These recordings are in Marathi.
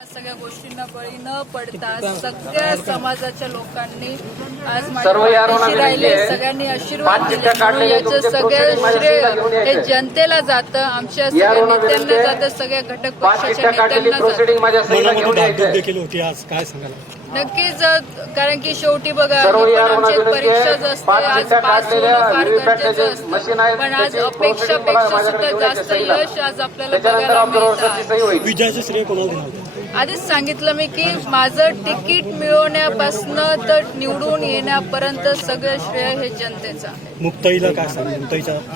सगळ्या गोष्टींना बळी न पडता सगळ्या समाजाच्या लोकांनी आज राहिले, सगळ्यांनी आशीर्वाद दिले। याचं सगळं श्रेय हे जनतेला जातं, आमच्या सगळ्या नेत्यांना जातं, सगळ्या घटक पक्षाच्या नेत्यांना जातं। नक्कीच, कारण की शेवटी बघा आमची परीक्षाच असते, आज पास होणं फार गरजेचं असतं, पण आज अपेक्षापेक्षा सुद्धा जास्त यश आज आपल्याला बघायला मिळतं। विजयाचं श्रेय कोणाला देणार? आधीच सांगितलं मी की माझं तिकीट मिळवण्यापासून तर निवडून येण्यापर्यंत सगळं श्रेय हे जनतेचं। मुक्ताईला काय सांग?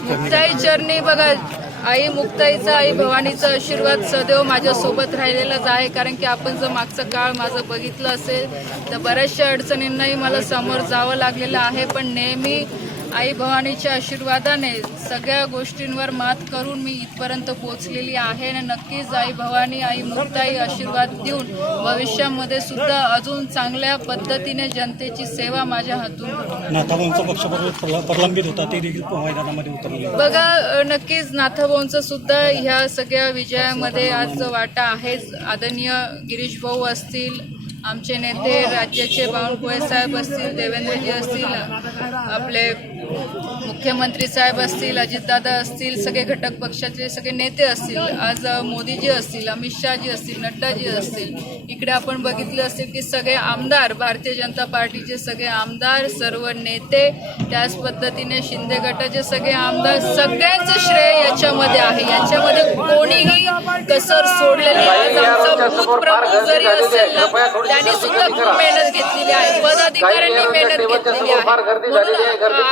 मुक्ताई चरणी बघा, आई मुक्ताईचा, आई भवानीचा आशीर्वाद सदैव माझ्या सोबत राहिलेलाच आहे। कारण की आपण जर मागचा काळ माझं बघितलं असेल तर बऱ्याचशा अडचणींनाही मला समोर जावं लागलेलं आहे, पण नेहमी आई भवानीच्या आशीर्वादाने सगळ्या गोष्टींवर मात करून मी इथपर्यंत पोहोचलेली आहे। आणि नक्कीच आई भवानी, आई मुक्ताई आशीर्वाद देऊन भविष्यामध्ये सुद्धा अजून चांगल्या पद्धतीने जनतेची सेवा माझ्या हातून होईल। नाथाभाऊंचा पक्ष प्रलंबित होता, ते देखील मैदानामध्ये उतरले। बघा, नक्कीच नाथाभाऊंचा सुद्धा ह्या सगळ्या विजयामध्ये आज वाटा आहे। आदरणीय गिरीश भाऊ असतील, आमचे नेते राज्याचे बावनकुळे साहेब असतील, देवेंद्रजी असतील, आपले मुख्यमंत्री साहेब असतील, अजितदादा असतील, सगळे घटक पक्षाचे सगळे नेते असतील, आज मोदीजी असतील, अमित शहाजी असतील, नड्डाजी असतील, इकडे आपण बघितले असतील की सगळे आमदार, भारतीय जनता पार्टीचे सगळे आमदार, सर्व नेते, त्याच पद्धतीने शिंदे गटाचे सगळे आमदार, सगळ्यांचं श्रेय याच्यामध्ये आहे। याच्यामध्ये कोणीही कसर सोडलेली आज आमचा बूथ प्रमुख जरी असेल ना, त्यांनी सुद्धा खूप मेहनत घेतलेली आहे, पदाधिकाऱ्यांनी मेहनत घेतलेली आहे। म्हणून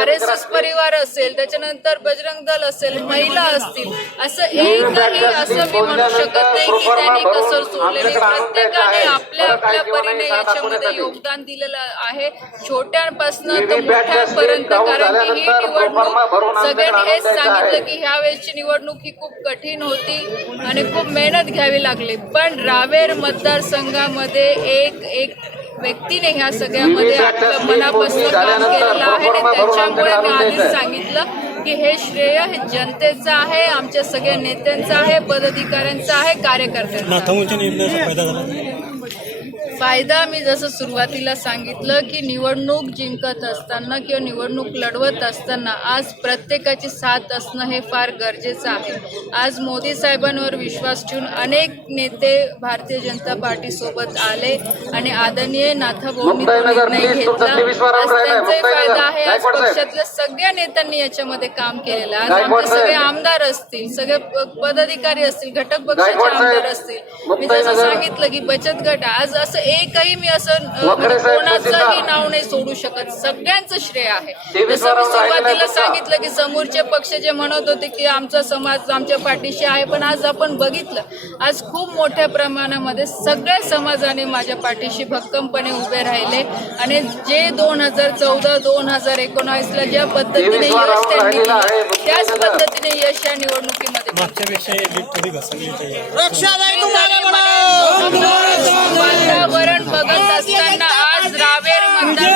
RSS परिवार असेल, त्याच्यानंतर बजरंग दल असेल, महिला असतील, असं एकही असं मी म्हणू शकत नाही की त्यांनी कसर सोडलेली। प्रत्येकाने आपल्या आपल्या परीने याच्यामध्ये योगदान दिलेलं आहे, छोट्यांपासून तर मोठ्यांपर्यंत। कारण की ही निवडणूक, सगळ्यांनी हेच सांगितलं की ह्या वेळेची निवडणूक ही खूप कठीण होती आणि खूप मेहनत घ्यावी लागली, पण रावेर मतदारसंघामध्ये एक व्यक्तीने ह्या सगळ्यामध्ये आपलं मनापासून काम केलेलं आहे आणि त्याच्यामुळे मी आधीच सांगितलं की हे श्रेय हे जनतेचं आहे, आमच्या सगळ्या नेत्यांचं आहे, पदाधिकाऱ्यांचं आहे, कार्यकर्त्यांचा। फायदा मी जसं सुरुवातीला सांगितलं की निवडणूक जिंकत असताना किंवा निवडणूक लढवत असताना आज प्रत्येकाची साथ असणं हे फार गरजेचं आहे। आज मोदी साहेबांवर विश्वास ठेवून अनेक नेते भारतीय जनता पार्टी सोबत आले आणि आदरणीय नाथाभाऊंनी निर्णय घेतला, आज त्यांचाही फायदा आहे। आज पक्षातल्या सगळ्या नेत्यांनी याच्यामध्ये काम केलेलं आहे। आज आमचे सगळे आमदार असतील, सगळे पदाधिकारी असतील, घटक पक्षाचे आमदार असतील, मी जसं सांगितलं की बचत गट, आज असं एकही मी असं कोणाचंही नाव नाही सोडू शकत, सगळ्यांचं श्रेय आहे। जसं मी सुरुवातीला सांगितलं की समोरचे पक्ष जे म्हणत होते की आमचा समाज आमच्या पाठीशी आहे, पण आज आपण बघितलं आज खूप मोठ्या प्रमाणामध्ये सगळ्या समाजाने माझ्या पाठीशी भक्कमपणे उभे राहिले आणि जे 2014-2019ला ज्या पद्धतीने यश त्यांनी दिलं, त्याच पद्धतीने यश या निवडणुकीमध्ये वातावरण बघत असताना आज रावेर मतदार